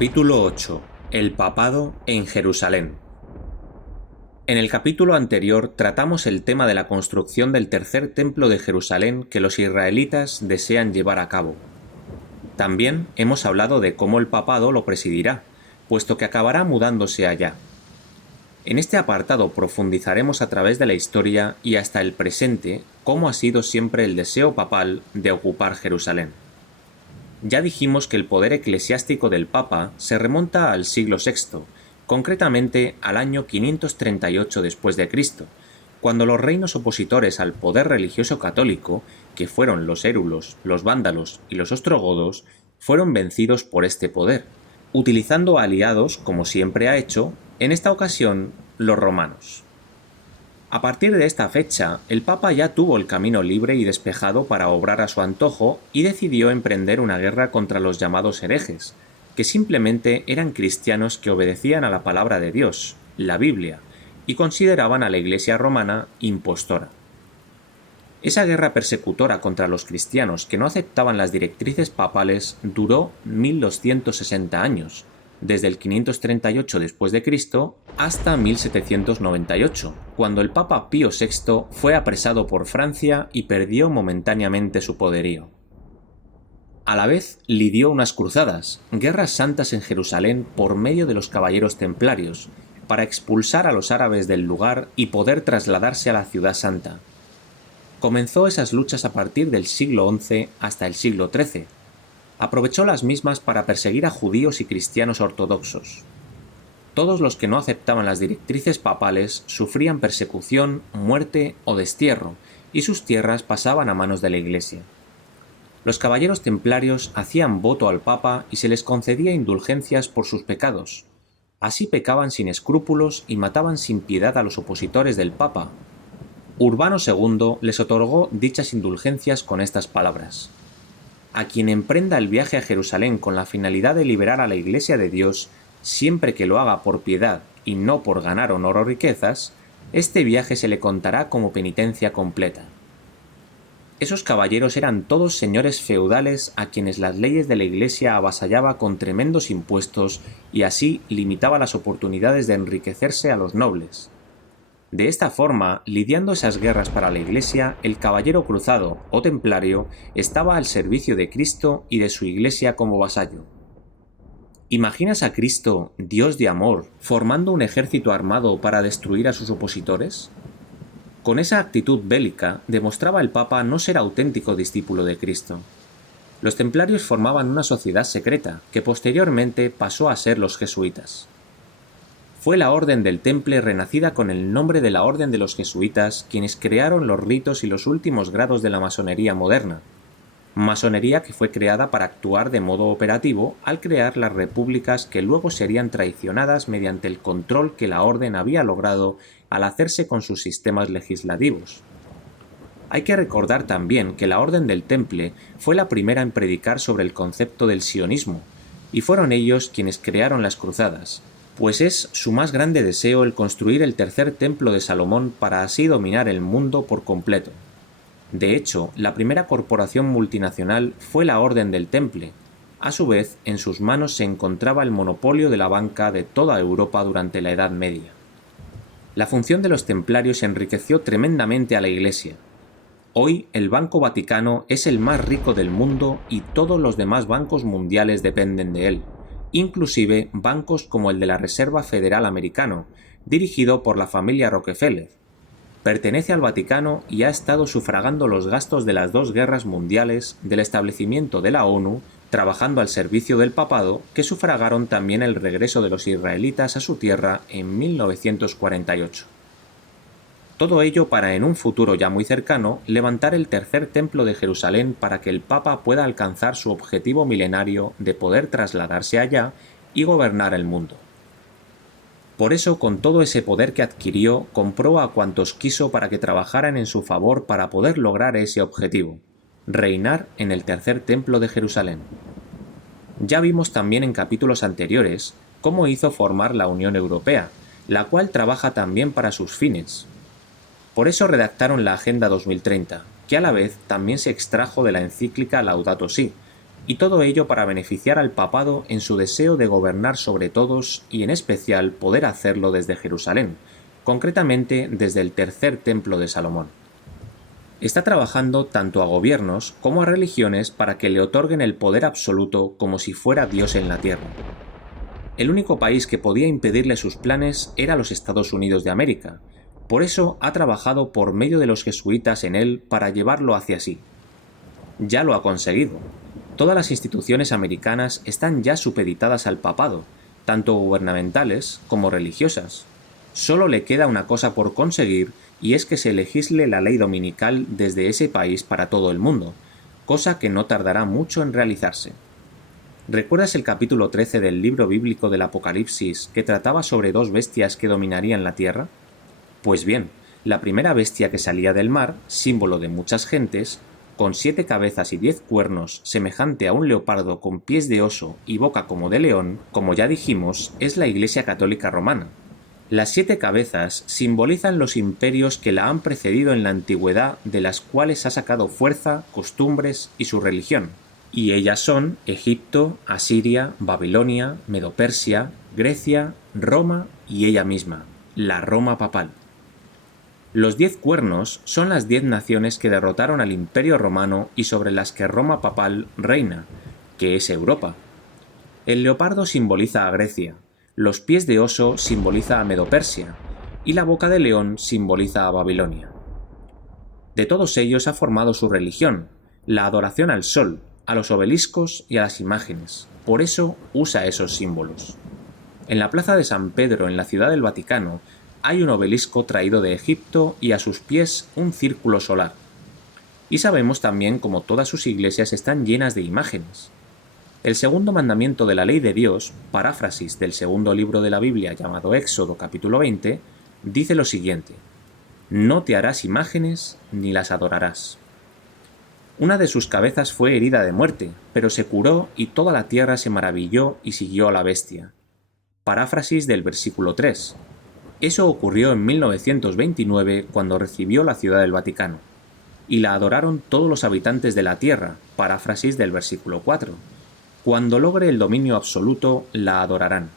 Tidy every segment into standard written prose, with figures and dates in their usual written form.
Capítulo 8. El papado en Jerusalén. En el capítulo anterior tratamos el tema de la construcción del tercer templo de Jerusalén que los israelitas desean llevar a cabo. También hemos hablado de cómo el papado lo presidirá, puesto que acabará mudándose allá. En este apartado profundizaremos a través de la historia y hasta el presente cómo ha sido siempre el deseo papal de ocupar Jerusalén. Ya dijimos que el poder eclesiástico del Papa se remonta al siglo VI, concretamente al año 538 después de Cristo, cuando los reinos opositores al poder religioso católico, que fueron los érulos, los vándalos y los ostrogodos, fueron vencidos por este poder, utilizando aliados, como siempre ha hecho, en esta ocasión los romanos. A partir de esta fecha, el Papa ya tuvo el camino libre y despejado para obrar a su antojo y decidió emprender una guerra contra los llamados herejes, que simplemente eran cristianos que obedecían a la palabra de Dios, la Biblia, y consideraban a la Iglesia romana impostora. Esa guerra persecutora contra los cristianos que no aceptaban las directrices papales duró 1260 años, desde el 538 después de Cristo hasta 1798, cuando el Papa Pío VI fue apresado por Francia y perdió momentáneamente su poderío. A la vez lidió unas cruzadas, guerras santas en Jerusalén por medio de los caballeros templarios, para expulsar a los árabes del lugar y poder trasladarse a la ciudad santa. Comenzó esas luchas a partir del siglo XI hasta el siglo XIII. Aprovechó las mismas para perseguir a judíos y cristianos ortodoxos. Todos los que no aceptaban las directrices papales sufrían persecución, muerte o destierro, y sus tierras pasaban a manos de la Iglesia. Los caballeros templarios hacían voto al Papa y se les concedía indulgencias por sus pecados. Así pecaban sin escrúpulos y mataban sin piedad a los opositores del Papa. Urbano II les otorgó dichas indulgencias con estas palabras: a quien emprenda el viaje a Jerusalén con la finalidad de liberar a la Iglesia de Dios, siempre que lo haga por piedad y no por ganar honor o riquezas, este viaje se le contará como penitencia completa. Esos caballeros eran todos señores feudales a quienes las leyes de la Iglesia avasallaba con tremendos impuestos y así limitaba las oportunidades de enriquecerse a los nobles. De esta forma, lidiando esas guerras para la Iglesia, el caballero cruzado o templario estaba al servicio de Cristo y de su Iglesia como vasallo. ¿Imaginas a Cristo, Dios de amor, formando un ejército armado para destruir a sus opositores? Con esa actitud bélica demostraba el Papa no ser auténtico discípulo de Cristo. Los templarios formaban una sociedad secreta, que posteriormente pasó a ser los jesuitas. Fue la Orden del Temple renacida con el nombre de la Orden de los Jesuitas quienes crearon los ritos y los últimos grados de la masonería moderna. Masonería que fue creada para actuar de modo operativo al crear las repúblicas que luego serían traicionadas mediante el control que la Orden había logrado al hacerse con sus sistemas legislativos. Hay que recordar también que la Orden del Temple fue la primera en predicar sobre el concepto del sionismo, y fueron ellos quienes crearon las cruzadas, pues es su más grande deseo el construir el tercer templo de Salomón para así dominar el mundo por completo. De hecho, la primera corporación multinacional fue la Orden del Temple. A su vez, en sus manos se encontraba el monopolio de la banca de toda Europa durante la Edad Media. La función de los templarios enriqueció tremendamente a la Iglesia. Hoy el Banco Vaticano es el más rico del mundo y todos los demás bancos mundiales dependen de él, inclusive bancos como el de la Reserva Federal Americano, dirigido por la familia Rockefeller. Pertenece al Vaticano y ha estado sufragando los gastos de las dos guerras mundiales, del establecimiento de la ONU, trabajando al servicio del papado, que sufragaron también el regreso de los israelitas a su tierra en 1948. Todo ello para en un futuro ya muy cercano levantar el tercer templo de Jerusalén para que el Papa pueda alcanzar su objetivo milenario de poder trasladarse allá y gobernar el mundo. Por eso, con todo ese poder que adquirió, compró a cuantos quiso para que trabajaran en su favor para poder lograr ese objetivo: reinar en el tercer templo de Jerusalén. Ya vimos también en capítulos anteriores cómo hizo formar la Unión Europea, la cual trabaja también para sus fines. Por eso redactaron la Agenda 2030, que a la vez también se extrajo de la encíclica Laudato Si, y todo ello para beneficiar al papado en su deseo de gobernar sobre todos y en especial poder hacerlo desde Jerusalén, concretamente desde el tercer templo de Salomón. Está trabajando tanto a gobiernos como a religiones para que le otorguen el poder absoluto como si fuera Dios en la tierra. El único país que podía impedirle sus planes era los Estados Unidos de América, por eso ha trabajado por medio de los jesuitas en él para llevarlo hacia sí. Ya lo ha conseguido. Todas las instituciones americanas están ya supeditadas al papado, tanto gubernamentales como religiosas. Solo le queda una cosa por conseguir y es que se legisle la ley dominical desde ese país para todo el mundo, cosa que no tardará mucho en realizarse. ¿Recuerdas el capítulo 13 del libro bíblico del Apocalipsis que trataba sobre dos bestias que dominarían la tierra? Pues bien, la primera bestia que salía del mar, símbolo de muchas gentes, con 7 cabezas y 10 cuernos, semejante a un leopardo con pies de oso y boca como de león, como ya dijimos, es la Iglesia Católica Romana. Las 7 cabezas simbolizan los imperios que la han precedido en la antigüedad, de las cuales ha sacado fuerza, costumbres y su religión. Y ellas son Egipto, Asiria, Babilonia, Medopersia, Grecia, Roma y ella misma, la Roma papal. Los 10 cuernos son las 10 naciones que derrotaron al Imperio Romano y sobre las que Roma papal reina, que es Europa. El leopardo simboliza a Grecia, los pies de oso simboliza a Medopersia y la boca de león simboliza a Babilonia. De todos ellos ha formado su religión, la adoración al sol, a los obeliscos y a las imágenes. Por eso usa esos símbolos. En la plaza de San Pedro, en la ciudad del Vaticano, hay un obelisco traído de Egipto y a sus pies un círculo solar. Y sabemos también cómo todas sus iglesias están llenas de imágenes. El segundo mandamiento de la ley de Dios, paráfrasis del segundo libro de la Biblia llamado Éxodo capítulo 20, dice lo siguiente: no te harás imágenes ni las adorarás. Una de sus cabezas fue herida de muerte, pero se curó y toda la tierra se maravilló y siguió a la bestia. Paráfrasis del versículo 3. Eso ocurrió en 1929 cuando recibió la Ciudad del Vaticano. Y la adoraron todos los habitantes de la tierra, paráfrasis del versículo 4. Cuando logre el dominio absoluto, la adorarán.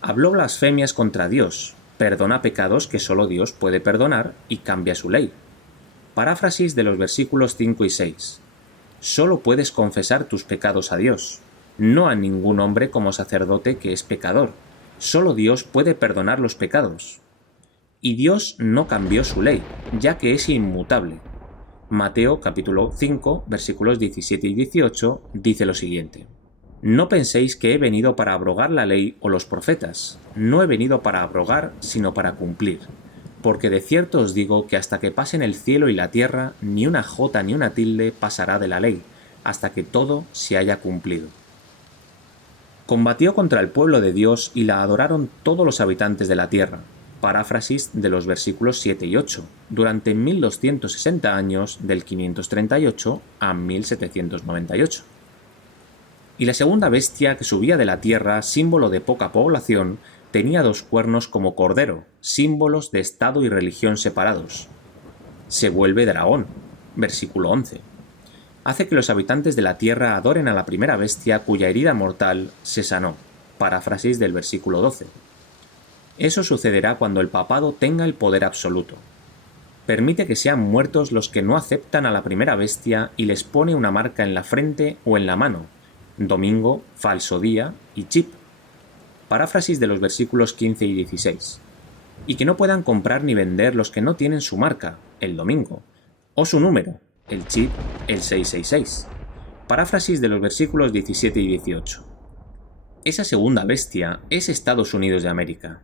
Habló blasfemias contra Dios, perdona pecados que solo Dios puede perdonar y cambia su ley. Paráfrasis de los versículos 5 y 6. Solo puedes confesar tus pecados a Dios, no a ningún hombre como sacerdote que es pecador. Solo Dios puede perdonar los pecados. Y Dios no cambió su ley, ya que es inmutable. Mateo capítulo 5, versículos 17 y 18 dice lo siguiente: no penséis que he venido para abrogar la ley o los profetas. No he venido para abrogar, sino para cumplir. Porque de cierto os digo que hasta que pasen el cielo y la tierra, ni una jota ni una tilde pasará de la ley, hasta que todo se haya cumplido. Combatió contra el pueblo de Dios y la adoraron todos los habitantes de la tierra, paráfrasis de los versículos 7 y 8, durante 1260 años, del 538 a 1798. Y la segunda bestia que subía de la tierra, símbolo de poca población, tenía 2 cuernos como cordero, símbolos de estado y religión separados. Se vuelve dragón, versículo 11. Hace que los habitantes de la tierra adoren a la primera bestia cuya herida mortal se sanó, paráfrasis del versículo 12. Eso sucederá cuando el papado tenga el poder absoluto. Permite que sean muertos los que no aceptan a la primera bestia y les pone una marca en la frente o en la mano, domingo, falso día y chip. Paráfrasis de los versículos 15 y 16. Y que no puedan comprar ni vender los que no tienen su marca, el domingo, o su número, el chip, el 666. Paráfrasis de los versículos 17 y 18. Esa segunda bestia es Estados Unidos de América.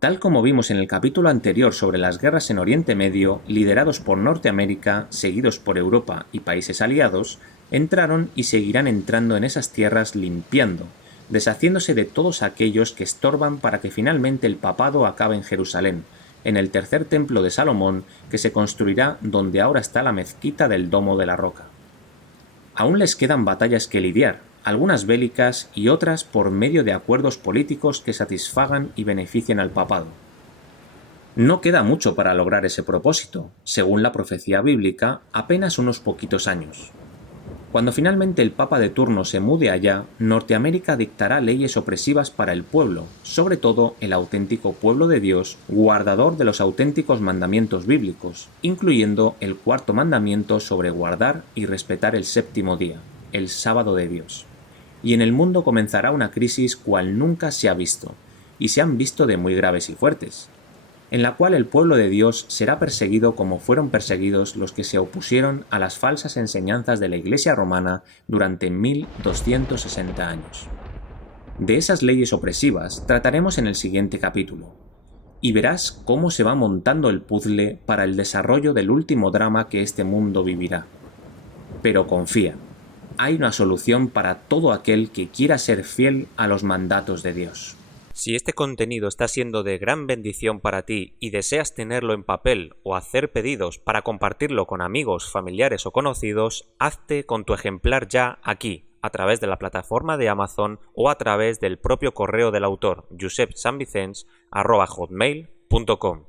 Tal como vimos en el capítulo anterior sobre las guerras en Oriente Medio, liderados por Norteamérica, seguidos por Europa y países aliados, entraron y seguirán entrando en esas tierras limpiando, deshaciéndose de todos aquellos que estorban para que finalmente el papado acabe en Jerusalén, en el tercer templo de Salomón, que se construirá donde ahora está la mezquita del Domo de la Roca. Aún les quedan batallas que lidiar, algunas bélicas y otras por medio de acuerdos políticos que satisfagan y beneficien al papado. No queda mucho para lograr ese propósito, según la profecía bíblica, apenas unos poquitos años. Cuando finalmente el Papa de turno se mude allá, Norteamérica dictará leyes opresivas para el pueblo, sobre todo el auténtico pueblo de Dios, guardador de los auténticos mandamientos bíblicos, incluyendo el cuarto mandamiento sobre guardar y respetar el séptimo día, el sábado de Dios. Y en el mundo comenzará una crisis cual nunca se ha visto, y se han visto de muy graves y fuertes, en la cual el pueblo de Dios será perseguido como fueron perseguidos los que se opusieron a las falsas enseñanzas de la Iglesia romana durante 1260 años. De esas leyes opresivas trataremos en el siguiente capítulo, y verás cómo se va montando el puzzle para el desarrollo del último drama que este mundo vivirá. Pero confía, hay una solución para todo aquel que quiera ser fiel a los mandatos de Dios. Si este contenido está siendo de gran bendición para ti y deseas tenerlo en papel o hacer pedidos para compartirlo con amigos, familiares o conocidos, hazte con tu ejemplar ya aquí, a través de la plataforma de Amazon o a través del propio correo del autor, josepsanvicens@hotmail.com.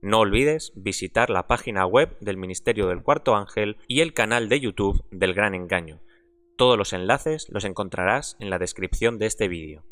No olvides visitar la página web del Ministerio del Cuarto Ángel y el canal de YouTube del Gran Engaño. Todos los enlaces los encontrarás en la descripción de este vídeo.